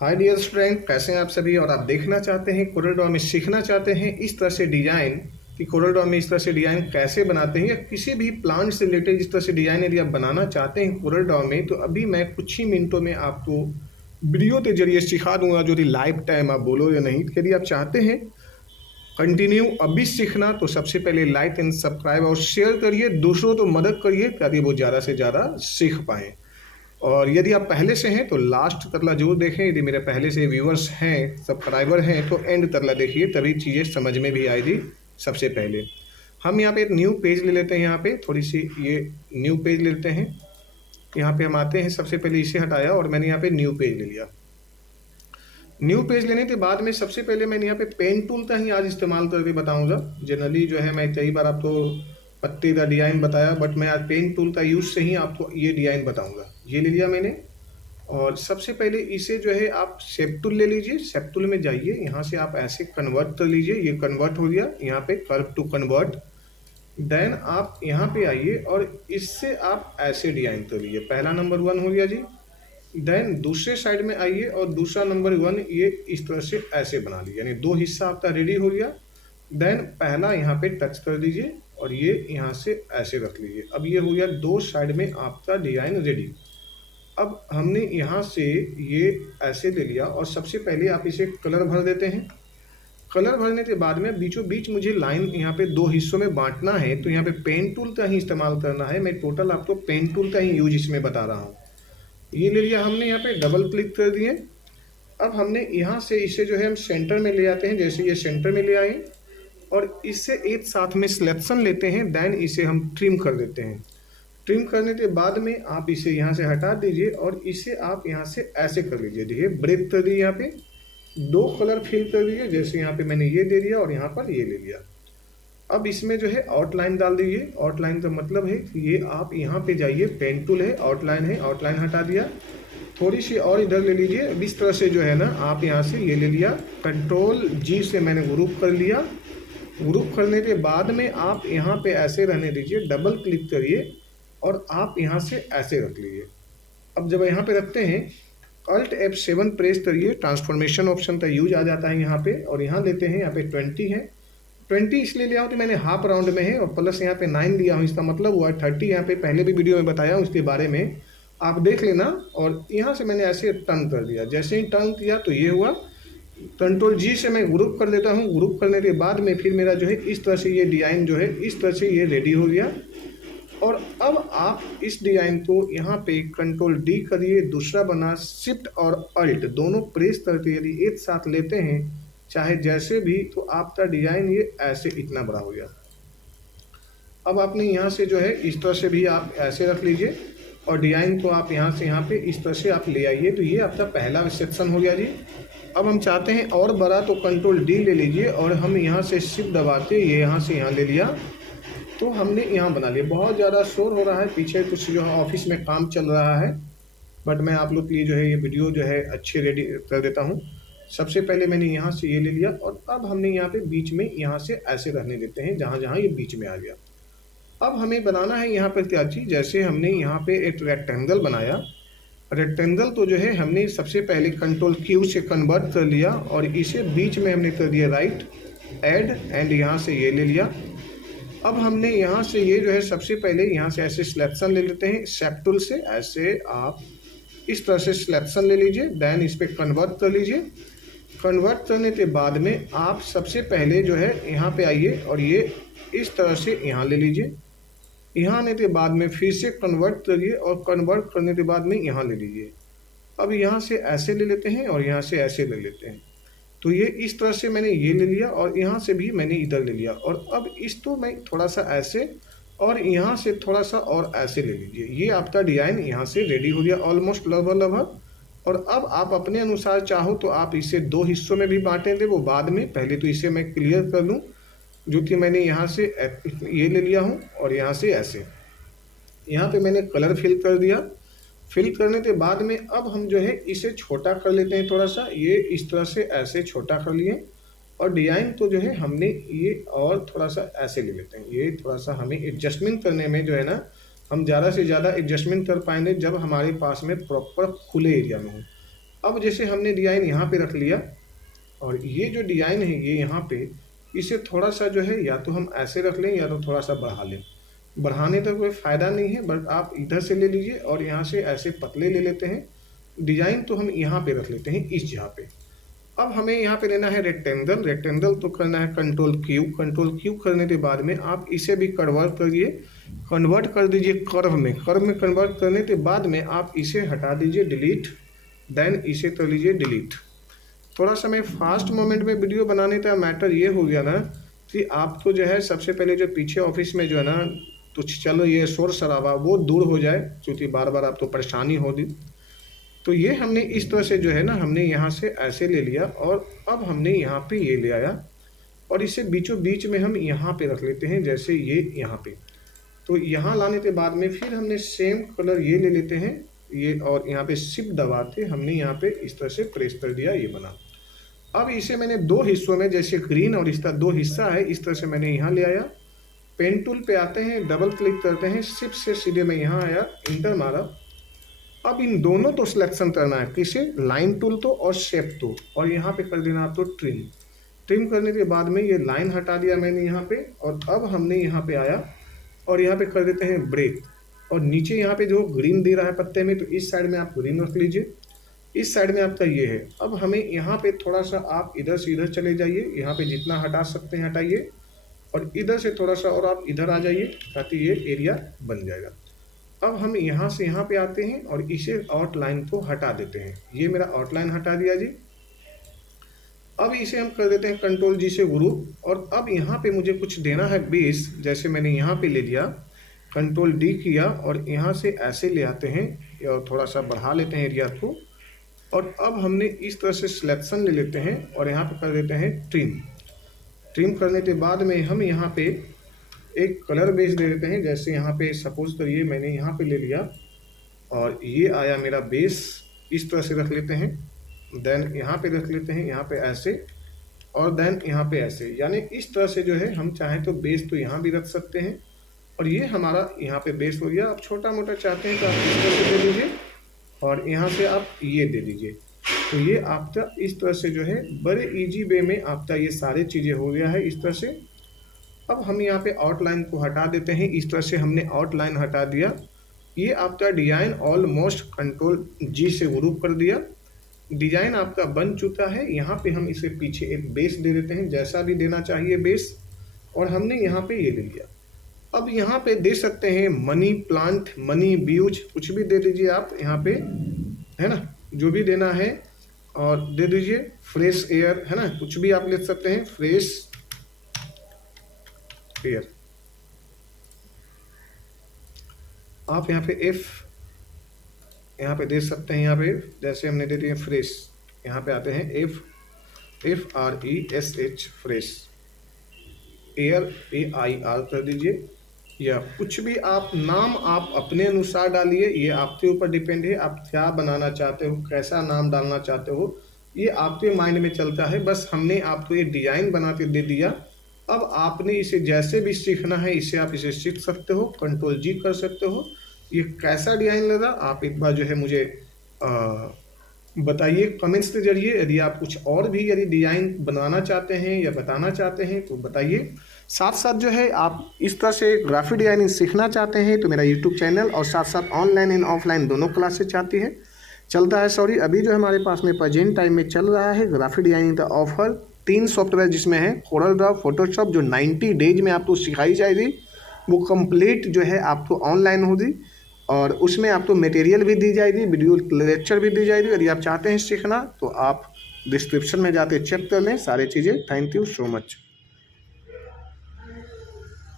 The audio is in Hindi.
हाय डियर स्टूडेंट, कैसे हैं आप सभी। और आप देखना चाहते हैं कोरल में सीखना चाहते हैं इस तरह से डिजाइन कि कोरल में इस तरह से डिजाइन कैसे बनाते हैं, या किसी भी प्लांट से रिलेटेड इस तरह से डिजाइन यदि आप बनाना चाहते हैं कोरल में, तो अभी मैं कुछ ही मिनटों में आपको वीडियो के जरिए सिखा दूंगा, जो लाइफ टाइम आप बोलो या नहीं। यदि आप चाहते हैं कंटिन्यू अभी सीखना, तो सबसे पहले लाइक एंड सब्सक्राइब और शेयर करिए, दूसरों तो मदद करिए ताकि वो ज़्यादा से ज़्यादा सीख पाएँ। और यदि आप पहले से हैं तो लास्ट तकला जरूर देखें। यदि मेरे पहले से व्यूअर्स हैं, सब्सक्राइबर हैं, तो एंड तकला देखिए, तभी चीज़ें समझ में भी आएगी। सबसे पहले हम यहाँ पे एक न्यू पेज ले लेते हैं। यहाँ पे थोड़ी सी ये न्यू पेज ले लेते हैं। यहाँ पे हम आते हैं, सबसे पहले इसे हटाया और मैंने यहाँ पे न्यू पेज ले लिया। न्यू पेज लेने के बाद में सबसे पहले मैंने यहाँ पे पेन टूल का ही आज इस्तेमाल करके बताऊंगा। जनरली जो है मैं कई बार आपको पत्ते का डिजाइन बताया, बट मैं आज पेन टूल का यूज से ही आपको ये डिजाइन बताऊंगा। ये ले लिया मैंने, और सबसे पहले इसे जो है आप शेप टूल ले लीजिए। शेप टूल में जाइए, यहाँ से आप ऐसे कन्वर्ट कर लीजिए। ये कन्वर्ट हो गया, यहाँ पे कर्व टू कन्वर्ट। देन आप यहाँ पे आइए और इससे आप ऐसे डिजाइन कर लीजिए। पहला नंबर 1 हो गया जी। देन दूसरे साइड में आइए और दूसरा नंबर 1 ये इस तरह से ऐसे बना लीजिए, यानी 2 हिस्सा आपका रेडी हो गया। देन पहला यहाँ पे टच कर दीजिए और ये यहाँ से ऐसे रख लीजिए। अब ये हो गया 2 साइड में आपका डिजाइन रेडी। अब हमने यहाँ से ये ऐसे ले लिया और सबसे पहले आप इसे कलर भर देते हैं। कलर भरने के बाद में बीचों बीच मुझे लाइन यहाँ पे 2 हिस्सों में बांटना है, तो यहाँ पे पेन टूल का ही इस्तेमाल करना है। मैं टोटल आपको पेन टूल का ही यूज इसमें बता रहा हूँ। ये ले लिया हमने, यहाँ पे डबल क्लिक कर दिए। अब हमने यहाँ से इसे जो है हम सेंटर में ले आते हैं। जैसे ये सेंटर में ले आए और इससे एक साथ में सिलेक्शन लेते हैं। देन इसे हम ट्रिम कर देते हैं। ट्रिम करने के बाद में आप इसे यहाँ से हटा दीजिए और इसे आप यहाँ से ऐसे कर लीजिए। देखिए ब्रेक कर दिए, यहाँ पे 2 कलर फिल कर दिए। जैसे यहाँ पे मैंने ये दे दिया और यहाँ पर ये ले लिया। अब इसमें जो है आउटलाइन डाल दीजिए। आउटलाइन का मतलब है कि ये आप यहाँ पे जाइए, पेन टूल है, आउटलाइन है, आउटलाइन हटा दिया। थोड़ी सी और इधर ले लीजिए। अब इस तरह से जो है ना, आप यहाँ से ये ले लिया, कंट्रोल जी से मैंने ग्रुप कर लिया। ग्रुप करने के बाद में आप यहाँ पे ऐसे रहने दीजिए, डबल क्लिक करिए और आप यहाँ से ऐसे रख लीजिए। अब जब यहाँ पे रखते हैं, Alt F7 प्रेस करिए, ट्रांसफॉर्मेशन ऑप्शन का यूज आ जाता है यहाँ पे। और यहाँ लेते हैं, यहाँ पे 20 है। 20 इसलिए लिया हूँ कि मैंने हाफ राउंड में है और प्लस यहाँ पे 9 लिया हूँ। इसका मतलब हुआ 30। यहाँ पे पहले भी वीडियो में बताया हूँ उसके बारे में, आप देख लेना। और यहाँ से मैंने ऐसे टर्न कर दिया। जैसे ही टर्न किया तो ये हुआ। कंट्रोल जी से मैं ग्रुप कर देता हूँ। ग्रुप करने के बाद में फिर मेरा जो है इस तरह से ये डिज़ाइन जो है इस तरह से ये रेडी हो गया। और अब आप इस डिज़ाइन को यहाँ पे कंट्रोल डी करिए, दूसरा बना शिफ्ट और अल्ट दोनों प्रेस करके यदि एक साथ लेते हैं, चाहे जैसे भी, तो आपका डिज़ाइन ये ऐसे इतना बड़ा हो गया। अब आपने यहाँ से जो है इस तरह से भी आप ऐसे रख लीजिए और डिज़ाइन को आप यहाँ से यहाँ पे इस तरह से आप ले आइए। तो ये आपका पहला सेक्शन हो गया जी। अब हम चाहते हैं और बड़ा, तो कंट्रोल डी ले लीजिए और हम यहाँ से शिफ्ट दबा के ये यहाँ से यहाँ ले लिया, तो हमने यहाँ बना लिया। बहुत ज़्यादा शोर हो रहा है पीछे, कुछ जो है ऑफिस में काम चल रहा है, बट मैं आप लोग के लिए जो है ये वीडियो जो है अच्छे रेडी कर देता हूँ। सबसे पहले मैंने यहाँ से ये ले लिया और अब हमने यहाँ पे बीच में यहाँ से ऐसे रहने देते हैं, जहाँ जहाँ ये बीच में आ गया। अब हमें बनाना है यहाँ पर क्या चीज़, जैसे हमने यहाँ पे एक रेक्टेंगल बनाया। रेक्टेंगल तो जो है हमने सबसे पहले कंट्रोल क्यू से कन्वर्ट कर लिया और इसे बीच में हमने कर दिया राइट ऐड, एंड यहाँ से ये ले लिया। अब हमने यहाँ से ये जो है सबसे पहले यहाँ से ऐसे सिलेक्शन ले लेते हैं शेप टूल से। ऐसे आप इस तरह से सिलेक्शन ले लीजिए, देन इस पर कन्वर्ट कर लीजिए। कन्वर्ट करने के बाद में आप सबसे पहले जो है यहाँ पे आइए और ये इस तरह से यहाँ ले लीजिए। यहाँ आने के बाद में फिर से कन्वर्ट करिए और कन्वर्ट करने के बाद में यहाँ ले लीजिए। अब यहाँ से ऐसे ले लेते हैं और यहाँ से ऐसे ले लेते हैं। तो ये इस तरह से मैंने ये ले लिया और यहाँ से भी मैंने इधर ले लिया। और अब इस तो मैं थोड़ा सा ऐसे और यहाँ से थोड़ा सा और ऐसे ले लीजिए। ये आपका डिज़ाइन यहाँ से रेडी हो गया ऑलमोस्ट लगभग। और अब आप अपने अनुसार चाहो तो आप इसे 2 हिस्सों में भी बांटेंगे, वो बाद में। पहले तो इसे मैं क्लियर कर लूँ, जो कि मैंने यहाँ से ये ले लिया हूँ और यहाँ से ऐसे। यहाँ पे मैंने कलर फिल कर दिया। फिल करने के बाद में अब हम जो है इसे छोटा कर लेते हैं थोड़ा सा। ये इस तरह से ऐसे छोटा कर लिए और डिज़ाइन तो जो है हमने ये और थोड़ा सा ऐसे ले लेते हैं। ये थोड़ा सा हमें एडजस्टमेंट करने में जो है ना, हम ज़्यादा से ज़्यादा एडजस्टमेंट कर पाएंगे जब हमारे पास में प्रॉपर खुले एरिया में हो। अब जैसे हमने डिजाइन यहाँ पे रख लिया और ये जो डिजाइन है ये यहाँ पे, इसे थोड़ा सा जो है या तो हम ऐसे रख लें या तो थोड़ा सा बढ़ा लें। बढ़ाने का कोई फ़ायदा नहीं है, बट आप इधर से ले लीजिए और यहाँ से ऐसे पतले ले लेते हैं। डिजाइन तो हम यहाँ पे रख लेते हैं इस जगह पे। अब हमें यहाँ पे लेना है रेक्टेंगल। रेक्टेंगल तो करना है कंट्रोल क्यू। कंट्रोल क्यू करने के बाद में आप इसे भी कन्वर्ट करिए, कन्वर्ट कर दीजिए कर्व में। कर्व में कन्वर्ट करने के बाद में आप इसे हटा दीजिए डिलीट, देन इसे कर लीजिए डिलीट। थोड़ा सा मैं फास्ट मोमेंट में वीडियो बनाने का मैटर ये हो गया ना कि आपको जो है सबसे पहले जो पीछे ऑफिस में जो है ना तो चलो ये शोर शराबा वो दूर हो जाए, क्योंकि बार बार आपको परेशानी होगी। तो ये हमने इस तरह से जो है ना हमने यहाँ से ऐसे ले लिया और अब हमने यहाँ पे ये ले आया और इसे बीचों बीच में हम यहाँ पे रख लेते हैं, जैसे ये यहाँ पे। तो यहाँ लाने के बाद में फिर हमने सेम कलर ये ले लेते हैं ये, और यहाँ पे शिफ्ट दबा के हमने यहाँ पे इस तरह से प्रेस कर दिया, ये बना। अब इसे मैंने दो हिस्सों में, जैसे ग्रीन और इसका दो हिस्सा है, इस तरह से मैंने यहाँ ले आया। पेन टूल पे आते हैं, डबल क्लिक करते हैं, शिफ्ट से सीधे मैं यहाँ आया, इंटर मारा। अब इन दोनों तो सिलेक्शन करना है, किसे, लाइन टूल तो और शेप तो, और यहाँ पे कर देना आपको ट्रिम। ट्रिम करने के बाद में ये लाइन हटा दिया मैंने यहाँ पे, और अब हमने यहाँ पे आया और यहाँ पे कर देते हैं ब्रेक। और नीचे यहाँ पे जो ग्रीन दे रहा है पत्ते में, तो इस साइड में आप ग्रीन रख लीजिए, इस साइड में आपका ये है। अब हमें यहाँ पे थोड़ा सा आप इधर से इधर चले जाइए, यहाँ पे जितना हटा सकते हैं हटाइए, और इधर से थोड़ा सा और आप इधर आ जाइए, ताकि ये एरिया बन जाएगा। अब हम यहाँ से यहाँ पे आते हैं और इसे आउटलाइन को हटा देते हैं। ये मेरा आउटलाइन हटा दिया जी। अब इसे हम कर देते हैं कंट्रोल जी से ग्रुप, और अब यहाँ पे मुझे कुछ देना है बेस, जैसे मैंने यहाँ पे ले लिया, कंट्रोल डी किया और यहाँ से ऐसे ले आते हैं और थोड़ा सा बढ़ा लेते हैं एरिया को। और अब हमने इस तरह से सिलेक्शन ले लेते हैं और यहाँ पे कर देते हैं ट्रिम। ट्रिम करने के बाद में हम यहाँ पे एक कलर बेस दे देते हैं, जैसे यहाँ पे सपोज करिए मैंने यहाँ पे ले लिया और ये आया मेरा बेस, इस तरह से रख लेते हैं। देन यहाँ पे रख लेते हैं, यहाँ पे ऐसे, और देन यहाँ पे ऐसे, यानी इस तरह से जो है हम चाहें तो बेस तो यहाँ भी रख सकते हैं। और ये हमारा यहाँ पे बेस हो गया। आप छोटा मोटा चाहते हैं तो आप इस तरह से दे दीजिए और यहाँ से आप ये दे दीजिए। तो ये आपका इस तरह से जो है बड़े इजी वे में आपका ये सारी चीज़ें हो गया है इस तरह से। अब हम यहाँ पे आउटलाइन को हटा देते हैं, इस तरह से हमने आउटलाइन हटा दिया। ये आपका डिज़ाइन ऑलमोस्ट कंट्रोल जी से ग्रुप कर दिया। डिज़ाइन आपका बन चुका है। यहाँ पे हम इसे पीछे एक बेस दे देते हैं, जैसा भी देना चाहिए बेस, और हमने यहाँ पे ये ले लिया। अब यहाँ पे दे सकते हैं मनी प्लांट, मनी ब्यूज, कुछ भी दे दीजिए आप यहाँ पे, है ना, जो भी देना है, और दे दीजिए फ्रेश एयर, है ना, कुछ भी आप ले सकते हैं, फ्रेश एयर। आप यहाँ पे एफ यहाँ पे दे सकते हैं, यहाँ पे जैसे हमने दे दिए फ्रेश, यहाँ पे आते हैं FRESH फ्रेश एयर, AIR कर दीजिए, या कुछ भी आप नाम आप अपने अनुसार डालिए। ये आपके ऊपर डिपेंड है, आप क्या बनाना चाहते हो, कैसा नाम डालना चाहते हो, ये आपके माइंड में चलता है। बस हमने आपको ये डिज़ाइन बना के दे दिया। अब आपने इसे जैसे भी सीखना है, इसे आप इसे सीख सकते हो, कंट्रोल जी कर सकते हो। ये कैसा डिज़ाइन लगा आप एक बार जो है मुझे बताइए कमेंट्स के जरिए। यदि आप कुछ और भी यदि डिज़ाइन बनाना चाहते हैं या बताना चाहते हैं तो बताइए। साथ साथ जो है आप इस तरह से ग्राफिक डिज़ाइनिंग सीखना चाहते हैं तो मेरा यूट्यूब चैनल और साथ साथ ऑनलाइन एंड ऑफलाइन दोनों क्लासेस चाहती है चलता है। सॉरी, अभी जो हमारे पास में प्रेजेंट टाइम में चल रहा है ग्राफिक डिज़ाइनिंग का ऑफर 3 सॉफ्टवेयर, जिसमें है कोरल ड्रॉ, फोटोशॉप, जो 90 डेज में आपको सिखाई जाएगी, वो कंप्लीट जो है आपको ऑनलाइन होगी, और उसमें आपको मटेरियल भी दी जाएगी, वीडियो लेक्चर भी दी जाएगी। यदि आप चाहते हैं सीखना तो आप डिस्क्रिप्शन में जाके चेक कर लें सारी चीज़ें। Thank you so much.